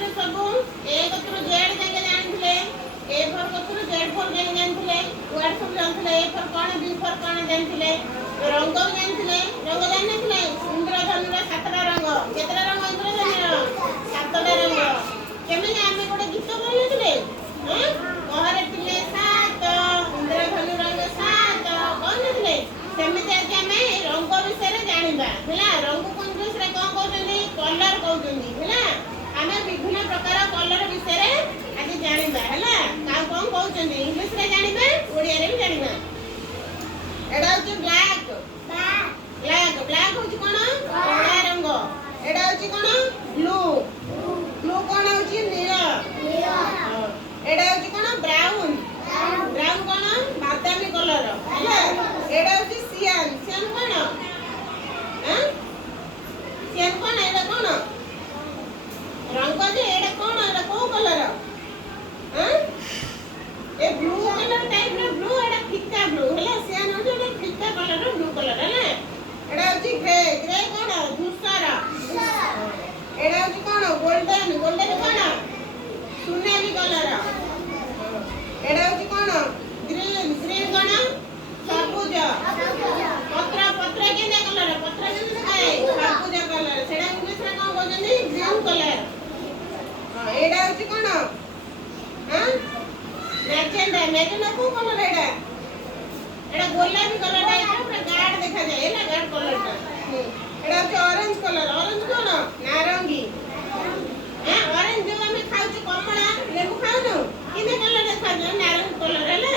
ଜାଣିଥିଲେ ସବୁ ଏ କତରୁ ଜେଡ୍ ଯାକେ ଜାଣିଥିଲେ ଏ ଫର କତରୁ ଜେଡ୍ ଫର ଯାକେ ଜାଣିଥିଲେ ୱାର୍ଡ ସବୁ ଜାଣିଥିଲେ ଏ ଫର କଣ ବି ଫର କଣ ଜାଣିଥିଲେ ରଙ୍ଗ ଜାଣିଥିଲେ ରଙ୍ଗ ଜାଣିନଥିଲେ ଇନ୍ଦ୍ରଧନୁର 7ଟା ରଙ୍ଗ କେତେଟା ରଙ୍ଗ ଇନ୍ଦ୍ରଧନୁର 7ଟା ରଙ୍ଗ କେମିତି ଆମେ ଗୋଟେ ଗୀତ ବୋଲୁଥିଲେ ଘରେ ଥିଲେ 7 ଇନ୍ଦ୍ରଧନୁ ରଙ୍ଗ 7 କହିନଥିଲେ ସେମିତି ଆଜି ଆମେ ରଙ୍ଗ ବିଷୟରେ ଜାଣିବା ହେଲା ରଙ୍ଗକୁ ଇଂଲିଶରେ କ'ଣ କହୁଛନ୍ତି କଲର କହୁଛନ୍ତି ହେଲା ଆମେ ବିଭିନ୍ନ ପ୍ରକାର କଲର ବିଷୟରେ ଆଜି ଜାଣିବା ହେଲା ଆଉ କ'ଣ କହୁଛନ୍ତି ଇଂଲିଶରେ ଜାଣିବା ଓଡ଼ିଆରେ ବି ଜାଣିବା ଏଇଟା ହେଉଛି ବ୍ଲାକ୍ ବ୍ଲାକ୍ ବ୍ଲାକ୍ ହେଉଛି କ'ଣ କଳା ରଙ୍ଗ ଏଇଟା ହେଉଛି କ'ଣ ବ୍ଲୁ ବ୍ଲୁ କ'ଣ ହେଉଛି ନୀଳ ଏଇଟା ହେଉଛି କ'ଣ ବ୍ରାଉନ୍ ବ୍ରାଉନ୍ କ'ଣ ବାଦାମୀ କଲର ହେଲା ଏଇଟା ହେଉଛି ସିଆନ୍ ସିଆନ୍ କ'ଣ ସିଆନ୍ କ'ଣ ଏଇଟା କ'ଣ ରଙ୍ଗ ଯେ ଏଇଟା କ'ଣ ଏଇଟା କୋଉ କଲର ଏ ବ୍ଲୁ କଲର ଟାଇପର ବ୍ଲୁ ଏଇଟା ଫିକା ବ୍ଲୁ ହେଲା ସିଆନ୍ ହେଉଛି ଏଇଟା ଫିକା କଲର ବ୍ଲୁ କଲର ହେଲା ଏଇଟା ହେଉଛି ଗ୍ରେ ଗ୍ରେ କ'ଣ ଧୂସର ଏଇଟା ହେଉଛି କ'ଣ ଗୋଲ୍ଡେନ୍ ଗୋଲ୍ଡେନ୍ କ'ଣ ସୁନେଲି କଲର ଏଇଟା ହେଉଛି କ'ଣ ଗ୍ରୀନ୍ ଗ୍ରୀନ୍ କ'ଣ ସବୁଜ ପତ୍ର ପତ୍ର କେନ୍ତା କଲର ପତ୍ର କେମିତି ଦେଖାଏ ସବୁଜ କଲର ସେଇଟା ଇଂଲିଶରେ କ'ଣ କହୁଛନ୍ତି ଗ୍ରୀନ୍ କଲର ଏଇଟା ହେଉଛି କ'ଣ ମ୍ୟାଜେଣ୍ଡା ମ୍ୟାଜେଣ୍ଡା କୋଉ କଲର ଏଇଟା ଗୋଲାପୀ କଲର ଟାଇପର ପୁରା ଗାଢ଼ ଦେଖାଯାଏ ହେଲା ଗାଢ଼ କଲରଟା ଏଇଟା ହେଉଛି ଅରେଞ୍ଜ କଲର ଅରେଞ୍ଜ କ'ଣ ନାରଙ୍ଗୀ ଅରେଞ୍ଜ ଯୋଉ ଆମେ ଖାଉଛୁ କମଳା ଲେମ୍ବୁ ଖାଉନୁ କେନ୍ତା କଲର ଦେଖାଯାଏ ନାରଙ୍ଗୀ କଲର ହେଲା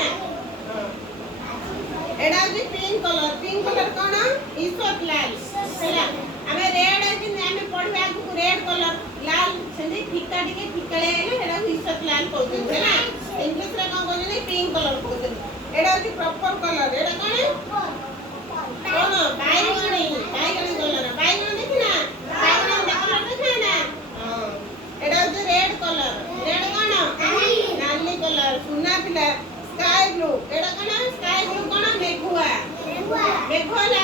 ଏଇଟା ହେଉଛି ପିଙ୍କ କଲର କ'ଣ ଈଶ୍ୱତ ଲାଲ ହେଲା ଆମେ ରେଡ୍ ଯେମିତି ଆମେ ପଢିବା ଆଗକୁ ରେଡ୍ କଲର ଲାଲ ସେମିତି ଫିକା ଟିକେ ଫିକାଳିଆ ହେଲେ ସେଇଟା ଈଶ୍ୱତ ଲାଲ କହୁଛନ୍ତି ହେଲା ଇଂଲିଶରେ କ'ଣ କହୁଛନ୍ତି ପିଙ୍କ କଲର କହୁଛନ୍ତି ଏଇଟା ହେଉଛି ପ୍ରପର କଲର ଏଇଟା କ'ଣ ବାଇଗଣୀ ବାଇଗଣୀ କଲର ବାଇଗଣ ଦେଖିନା ବାଇଗଣ କଲର ଦେଖାଏ ନା ଏଇଟା ହେଉଛି ରେଡ୍ କଲର ରେଡ୍ କ'ଣ ନାଲି କଲର ସୁନା ପିଲା ସ୍କାଏ ବ୍ଲୁ ଏଇଟା କ'ଣ ସ୍କାଏ ବ୍ଲୁ କ'ଣ ମେଘୁଆ ମେଘୁଆ